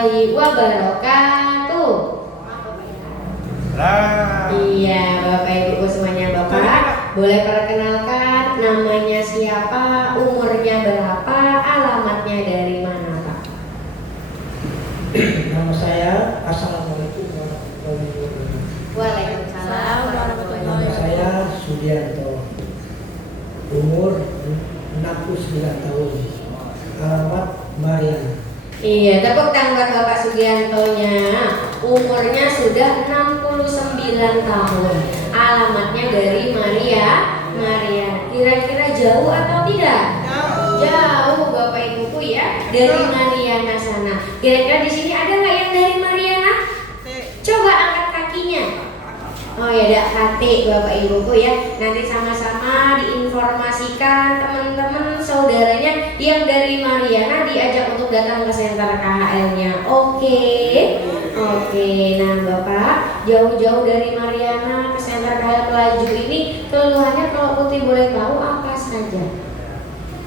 warahmatullahi wabarakatuh. Iya, Bapak Ibu semuanya. Bapak boleh perkenalkan namanya siapa, umurnya berapa, alamatnya dari mana, Pak? Nama saya, Assalamualaikum warahmatullahi wabarakatuh. Waalaikumsalam warahmatullahi Nama wabarakatuh. saya Sudianto, umur 69 tahun, alamat Mariana. Iya, tepuk tangan buat Bapak Sugiantonya. Umurnya sudah 69 tahun. Alamatnya dari Maria. Kira-kira jauh atau tidak? Jauh, Bapak Ibuku ya. Dari Mariana sana. Kira-kira di sini ada nggak yang dari Mariana? Coba angkat kakinya. Oh ya, ada hati Bapak Ibuku ya. Nanti sama-sama diinformasikan teman-teman saudaranya yang dari Mariana diajak untuk datang ke senter KHL-nya. Oke. Nah Bapak, jauh-jauh dari Mariana ke senter KHL Pelaju ini, keluhannya kalau Putri boleh tahu apa saja?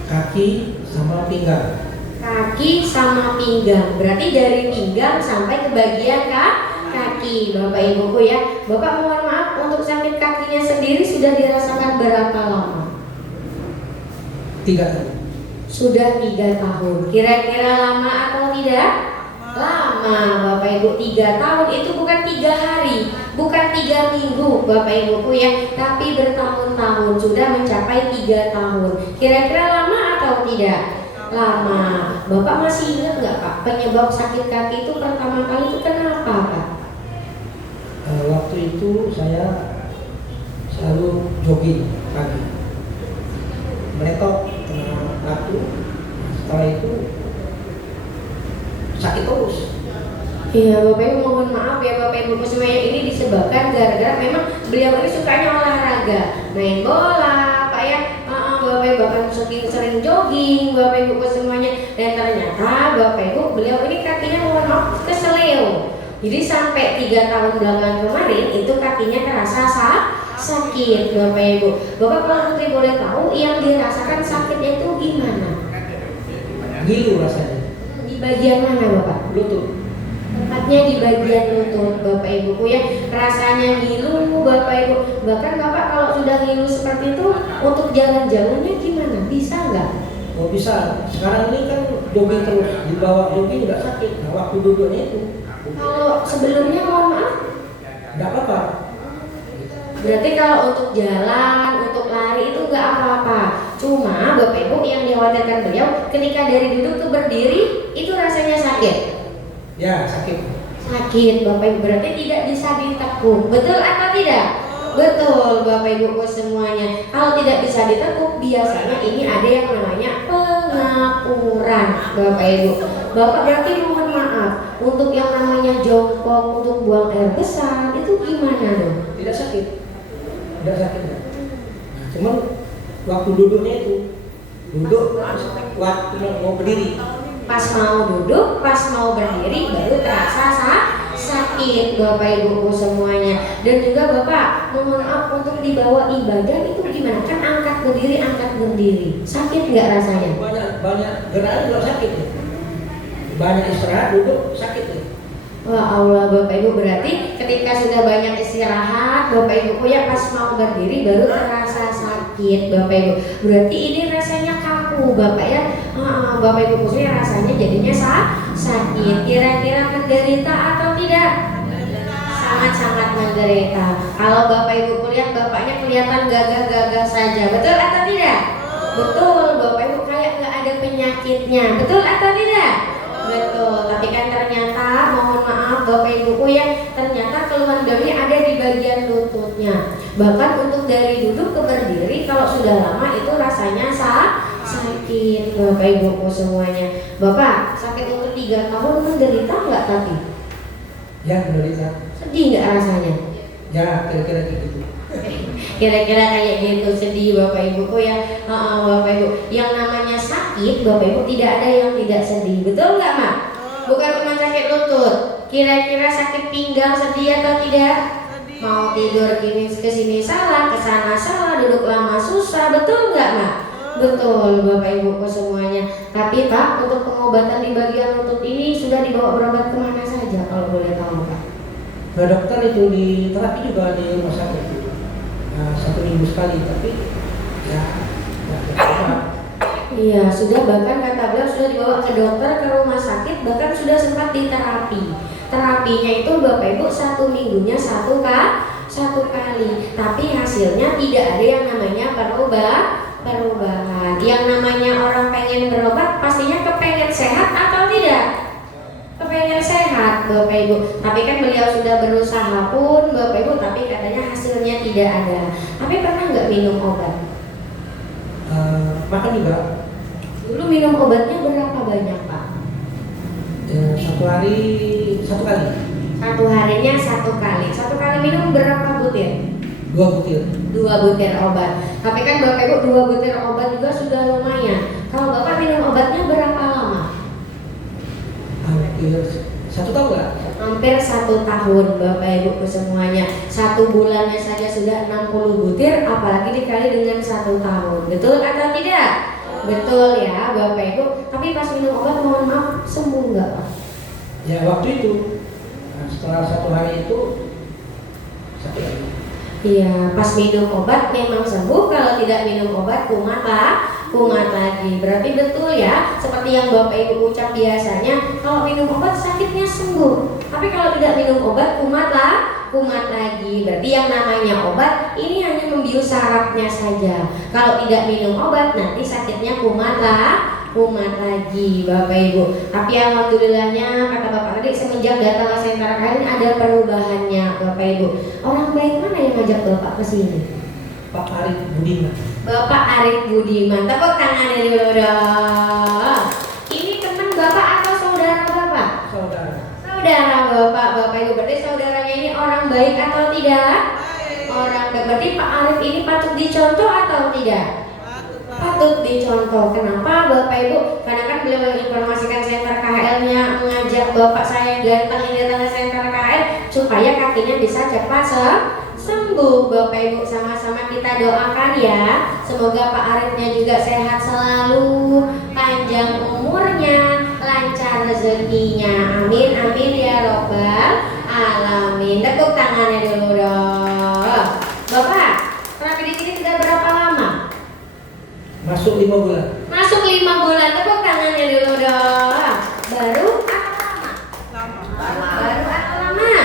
Kaki sama pinggang. Kaki sama pinggang. Berarti dari pinggang sampai ke bagian kaki, Bapak Ibuku ya. Bapak mohon maaf, untuk sakit kakinya sendiri sudah dirasakan berapa lama? 3 tahun. Sudah 3 tahun. Kira-kira lama atau tidak? Lama, Bapak Ibu. 3 tahun itu bukan 3 hari, bukan 3 minggu, Bapak Ibuku ya, tapi bertahun-tahun, sudah mencapai 3 tahun. Kira-kira lama atau tidak? Lama. Bapak masih ingat nggak Pak, penyebab sakit kaki itu pertama kali itu kenapa Pak? Waktu itu saya selalu jogging pagi, meletot kena batu. Setelah itu sakit terus. Iya Bapak Ibu, mohon maaf ya Bapak Ibu semuanya, ini disebabkan gara-gara memang beliau ini sukanya olahraga, main bola Pak ya. Bapak Ibu bahkan sering jogging Bapak Ibu semuanya, dan ternyata Bapak Ibu beliau ini kakinya mohon maaf keseleo. Jadi sampai 3 tahun belakangan kemarin itu kakinya terasa sakit Bapak Ibu. Bapak kalau Putri boleh tahu yang dirasakan sakitnya itu gimana? Ngilu rasanya. Di bagian mana Bapak? Lutut. Tepatnya di bagian lutut Bapak Ibuku ya. Rasanya ngilu Bapak Ibu. Bahkan Bapak kalau sudah ngilu seperti itu, untuk jalan-jalannya gimana? Bisa nggak? Oh bisa. Sekarang ini kan jogging terus, dibawa jogging nggak sakit. Nah waktu duduknya itu Kalau sebelumnya mohon maaf, nggak apa-apa. berarti kalau untuk jalan, untuk lari itu nggak apa-apa. Cuma Bapak Ibu yang dikhawatirkan beliau ketika dari duduk ke berdiri itu rasanya sakit. Ya sakit. Sakit Bapak Ibu, berarti tidak bisa ditekuk. Betul atau tidak? Betul Bapak Ibu semuanya. Kalau tidak bisa ditekuk, biasanya ini ada yang namanya pengapuran Bapak Ibu. Bapak berarti mohon maaf, untuk yang namanya jongkok, untuk buang air besar itu gimana dong? Tidak sakit. Tidak sakit. Nah, cuman waktu duduknya itu duduk waktu mau berdiri. Pas mau duduk, pas mau berdiri baru terasa sakit Bapak Ibu semuanya. Dan juga Bapak mohon maaf, untuk dibawa ibadah itu gimana? Kan angkat berdiri, sakit nggak rasanya? Banyak gerak juga sakit. Banyak istirahat duduk sakit. Wah Allah Bapak Ibu, berarti ketika sudah banyak istirahat Bapak Ibu ya pas mau berdiri baru terasa sakit Bapak Ibu. Berarti ini rasanya kaku Bapak ya. Bapak Ibu khususnya rasanya jadinya sakit. Kira-kira menderita atau tidak? Sangat-sangat menderita. Kalau Bapak Ibu lihat bapaknya kelihatan gagah-gagah saja. Betul atau tidak? Betul Bapak Ibu, kayak nggak ada penyakitnya. Betul atau tidak? Betul. Tapi kan ternyata mohon maaf Bapak Ibuku ya, ternyata keluhan beliaunya ada di bagian lututnya. Bahkan untuk dari duduk ke berdiri kalau sudah lama itu rasanya sakit Bapak Ibuku semuanya. Bapak sakit untuk 3 tahun menderita nggak tapi? Ya menderita. Sedih nggak rasanya? Ya kira-kira gitu. Kira-kira kayak gitu, sedih Bapak Ibuku ya. Bapak Ibu, yang namanya sakit Bapak Ibu tidak ada yang tidak sedih. Betul nggak Mak? Bukan cuma sakit lutut. Kira-kira sakit pinggang sedih atau tidak? Mau tidur gini ke sini salah, ke sana salah, duduk lama susah. Betul nggak Mak? Betul Bapak Ibu semuanya. Tapi Pak, untuk pengobatan di bagian lutut ini sudah dibawa berobat kemana saja kalau boleh tahu Pak? Ke dokter itu di terapi juga di rumah sakit. Nah, 1 minggu sekali, tapi ya nggak apa. Iya, sudah bahkan kata beliau sudah dibawa ke dokter, ke rumah sakit, bahkan sudah sempat diterapi. Terapinya itu Bapak Ibu 1 minggunya satu kali, tapi hasilnya tidak ada yang namanya perubahan. Yang namanya orang pengen berobat pastinya kepengen sehat atau tidak? Kepengen sehat Bapak Ibu. Tapi kan beliau sudah berusaha pun Bapak Ibu, tapi katanya hasilnya tidak ada. Tapi pernah nggak minum obat? Makan juga. Dulu minum obatnya berapa banyak Pak? Ya, 1 hari 1 kali. Satu harinya 1 kali. 1 kali minum berapa butir? 2 butir. 2 butir obat. Tapi kan Bapak Ibu 2 butir obat juga sudah lumayan. Kalau Bapak minum obatnya berapa lama? Hampir 1 tahun lah. Hampir 1 tahun Bapak Ibu semuanya. 1 bulannya saja sudah 60 butir, apalagi dikali dengan 1 tahun. Betul atau tidak? Betul ya Bapak Ibu. Tapi pas minum obat mohon maaf sembuh nggak Pak? Ya waktu itu setelah 1 hari itu sakit lagi. Iya, pas minum obat memang sembuh, kalau tidak minum obat kumat lagi. Berarti betul ya, seperti yang Bapak Ibu ucap biasanya, kalau minum obat sakitnya sembuh. Tapi kalau tidak minum obat kumat lagi. Berarti yang namanya obat ini hanya membius sarafnya saja. Kalau tidak minum obat nanti sakitnya kumat lagi Bapak Ibu. Tapi alhamdulillahnya kata Bapak tadi semenjak datang ke Sentra KHL ada perubahannya Bapak Ibu. Orang baik mana yang ngajak Bapak ke sini? Pak Arif Budiman. Bapak Arif Budiman. Tepuk tangannya dulu dong. Ini teman Bapak atau saudara Bapak? Saudara. Saudara Bapak Ibu. Berarti saudaranya ini orang baik atau tidak? Orang baik. Berarti Pak Arif ini patut dicontoh atau tidak? Patut dicontoh. Kenapa Bapak Ibu? Karena kan beliau menginformasikan Sentra KHL-nya, mengajak Bapak saya ganteng ini datang ke Sentra KHL supaya kakinya bisa cepat sembuh. Bapak Ibu sama-sama kita doakan ya. Semoga Pak Arifnya juga sehat selalu, panjang umurnya, lancar rezekinya. Amin amin ya robbal alamin. Tepuk tangannya dulu dong. Bapak, terapi di sini sudah berapa lama? Masuk 5 bulan. Masuk 5 bulan. Tepuk tangannya dulu dong. Baru atau lama? Baru atau lama?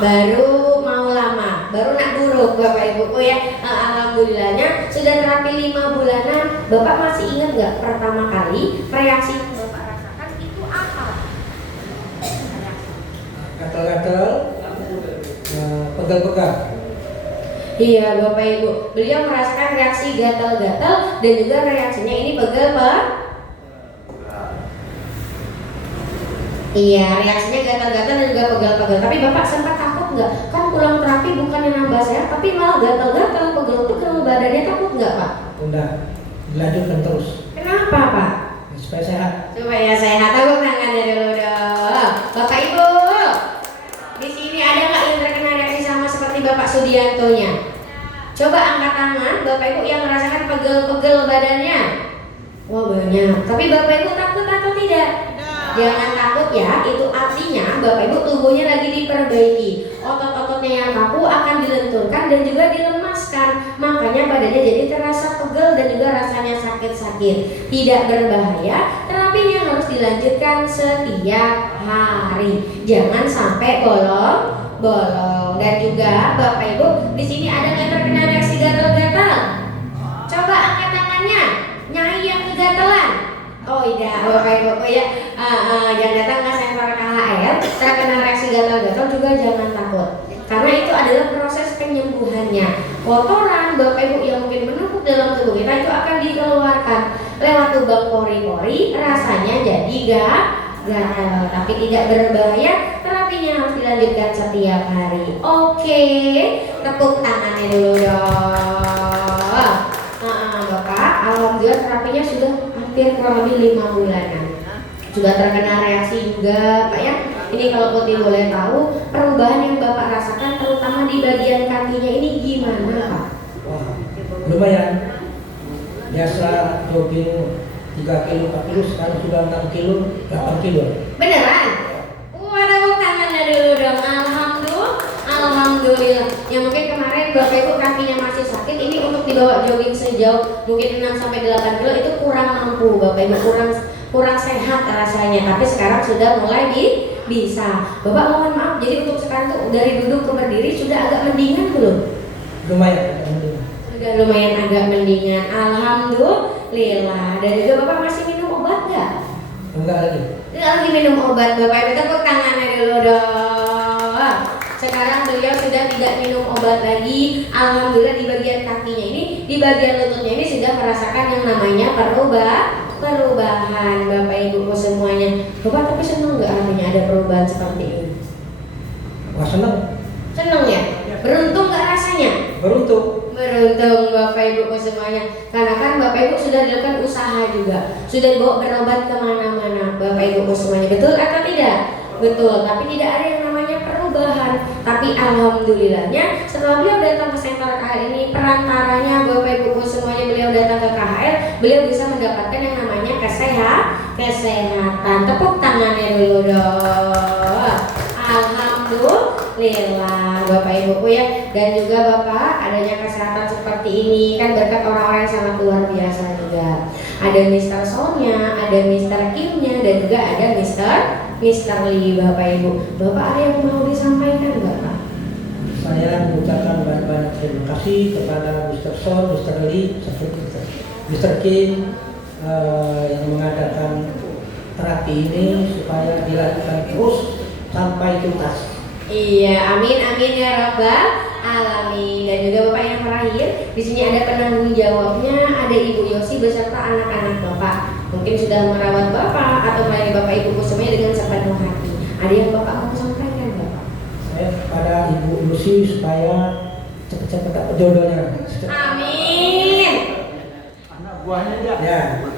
Baru mau lama. Baru nak buruk Bapak Ibu. Oh ya, alhamdulillahnya sudah terapi 5 bulanan. Bapak masih ingat nggak pertama kali reaksi yang Bapak rasakan itu apa? Gatal-gatal, pegal-pegal. Iya Bapak Ibu, beliau merasakan reaksi gatal-gatal dan juga reaksinya ini pegel Pak. Iya, reaksinya gatal-gatal dan juga pegel-pegel. Tapi Bapak sempat takut nggak? Kan pulang terapi bukannya nambah sehat, tapi malah gatal-gatal, pegel-pegel badannya, takut nggak Pak? Udah, dilanjutkan terus. Kenapa Pak? Supaya sehat. Supaya sehat. Tepuk tangannya dulu dong. Bapak Ibu, di sini ada nggak yang terkena reaksi sama seperti Bapak Sudiantonya? Coba angkat tangan Bapak Ibu yang merasakan pegel-pegel badannya. Wah banyak. Tapi Bapak Ibu takut atau tidak? Jangan takut ya. Itu artinya Bapak Ibu tubuhnya lagi diperbaiki. Otot-ototnya yang kaku akan dilenturkan dan juga dilemaskan. Makanya badannya jadi terasa pegel dan juga rasanya sakit-sakit. Tidak berbahaya. Terapinya harus dilanjutkan setiap hari. Jangan sampai bolong. Dan juga Bapak Ibu di sini ada yang terkena reaksi gatal-gatal. Coba angkat tangannya. Nyai yang kegatalan. Oh iya Bapak Ibu ya. Yang datang ke Sentra KHL terkena reaksi gatal-gatal juga jangan takut. Karena itu adalah proses penyembuhannya. Kotoran Bapak Ibu yang mungkin menumpuk dalam tubuh kita itu akan dikeluarkan lewat lubang pori-pori. Rasanya jadi gatal, tapi tidak berbahaya. Terapinya harus dilanjutkan setiap hari. Oke, tepuk tangannya dulu dong. Bapak, alhamdulillah terapinya sudah hampir kurang lebih 5 bulanan. Sudah terkena reaksi juga Pak ya. Ini kalau Putih boleh tahu, perubahan yang Bapak rasakan terutama di bagian kakinya ini gimana Pak? Wah, lumayan. biasa jogging 3 kilo 4 kilo, sekarang sudah 6 kilo 8 kilo. Beneran? Wah, tepuk tangannya dulu dong. Alhamdulillah. Ya mungkin kemarin Bapak Ibu kakinya masih sakit, ini untuk dibawa jogging sejauh mungkin 6 sampai 8 kilo itu kurang mampu Bapak Ibu, kurang sehat rasanya. Tapi sekarang sudah mulai bisa. Bapak mohon maaf, jadi untuk sekarang tuh dari duduk ke berdiri sudah agak mendingan belum? Lumayan. Sudah lumayan agak mendingan. Alhamdulillah. Dan juga Bapak masih minum obat nggak? Enggak lagi. Lagi minum obat Bapak Ibu, tepuk tangannya dulu dong. Sekarang beliau sudah tidak minum obat lagi. Alhamdulillah di bagian kakinya ini, di bagian lututnya ini sudah merasakan yang namanya perubahan Bapak Ibu semuanya. Bapak tapi senang nggak artinya ada perubahan seperti ini? Wah, senang. Senang ya? Beruntung nggak rasanya? Beruntung Bapak Ibu semuanya. Karena kan Bapak Ibu sudah dilakukan usaha juga, sudah dibawa berobat kemana-mana Bapak Ibu semuanya. Betul atau tidak? Betul, tapi tidak ada yang namanya perubahan. Tapi alhamdulillahnya setelah beliau datang ke Center KHL ini, perantaranya Bapak Ibu semuanya, beliau datang ke KHL, beliau bisa mendapatkan yang namanya kesehatan. Tepuk tangannya dulu dong. Alhamdulillah Bapak Ibu ya. Dan juga Bapak adanya kesehatan seperti ini kan berkat orang-orang yang sangat luar biasa juga. Ada Mr. Sonya, ada Mr. Kimnya, dan juga ada Mr. Lee Bapak Ibu. Bapak ada yang mau disampaikan Bapak? Saya mengucapkan banyak terima kasih kepada Mr. Son, Mr. Lee, Mr. Kim yang mengadakan terapi ini supaya dilakukan terus sampai tuntas. Iya, amin ya Rabbal Alamin. Dan juga Bapak yang terakhir, di sini ada penanggung jawabnya, ada Ibu Yosi beserta anak-anak Bapak. Mungkin sudah merawat Bapak atau melayani Bapak Ibu semuanya dengan sepenuh hati. Ada yang Bapak mau sampaikan Bapak? Saya pada Ibu Yosi supaya cepat-cepat dapat jodohnya. Amin. Anak buahnya ya.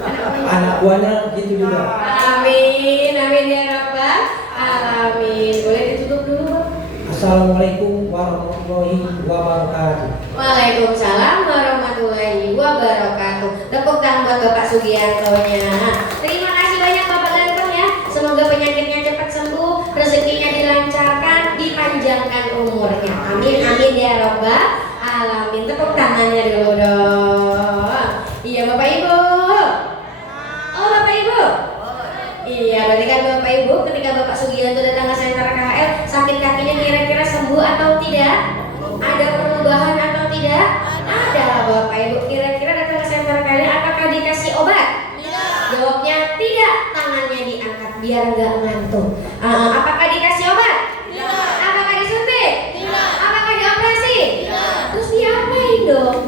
Anak buahnya gitu juga. Amin ya Rabbal Alamin. Boleh ditutup dulu Bapak? Assalamualaikum warahmatullahi wabarakatuh. Waalaikumsalam warahmatullahi wabarakatuh. Tepuk tangan buat Bapak Sugianto-nya. Terima kasih banyak Bapak ganteng ya. Semoga penyakitnya cepat sembuh, rezekinya dilancarkan, dipanjangkan umurnya. Amin ya Rabbal Alamin. Tepuk tangannya dulu dong. Iya Bapak Ibu. Oh Bapak Ibu. Iya, berarti kan Bapak Ibu ketika Bapak Sugianto datang ke Center KHL, sakit kakinya kira-kira sembuh atau tidak? Ada perubahan atau tidak? Ada Bapak Ibu. Kira-kira datang ke Center KHL apakah dikasih obat? Tidak. Jawabnya tidak. Tangannya diangkat biar nggak ngantuk. Apakah dikasih obat? Tidak. Apakah disuntik? Tidak. Apakah dioperasi? Tidak. Terus diapain dong?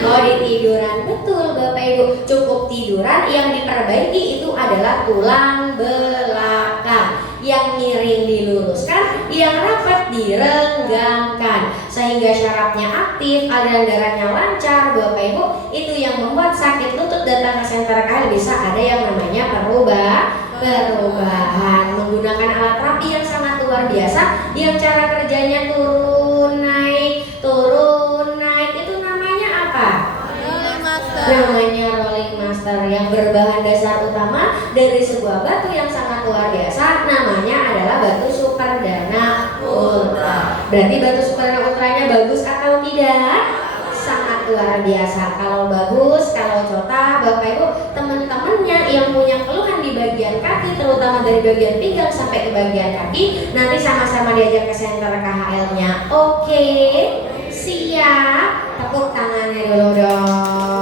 Oh, ditiduran. Betul Bapak Ibu, cukup tiduran. Yang diperbaiki itu adalah tulang belakang. Yang miring diluruskan, yang rapat direnggangkan, sehingga syarafnya aktif, aliran darahnya lancar Bapak Ibu. Itu yang membuat sakit lutut datang ke Center KHL bisa ada yang namanya perubahan. Menggunakan alat terapi yang sangat luar biasa, yang cara kerjanya turun naik. Itu namanya apa? Namanya rolling master, yang berbahan dasar utama dari sebuah batu yang sangat luar biasa, namanya adalah batu Superdana Ultra. Berarti batu Superdana Ultranya bagus atau tidak? Sangat luar biasa. Kalau bagus, kalau cocok Bapak Ibu, teman-temannya yang punya keluhan di bagian kaki, terutama dari bagian pinggang sampai ke bagian kaki, nanti sama-sama diajak ke Center KHL-nya. Oke, siap.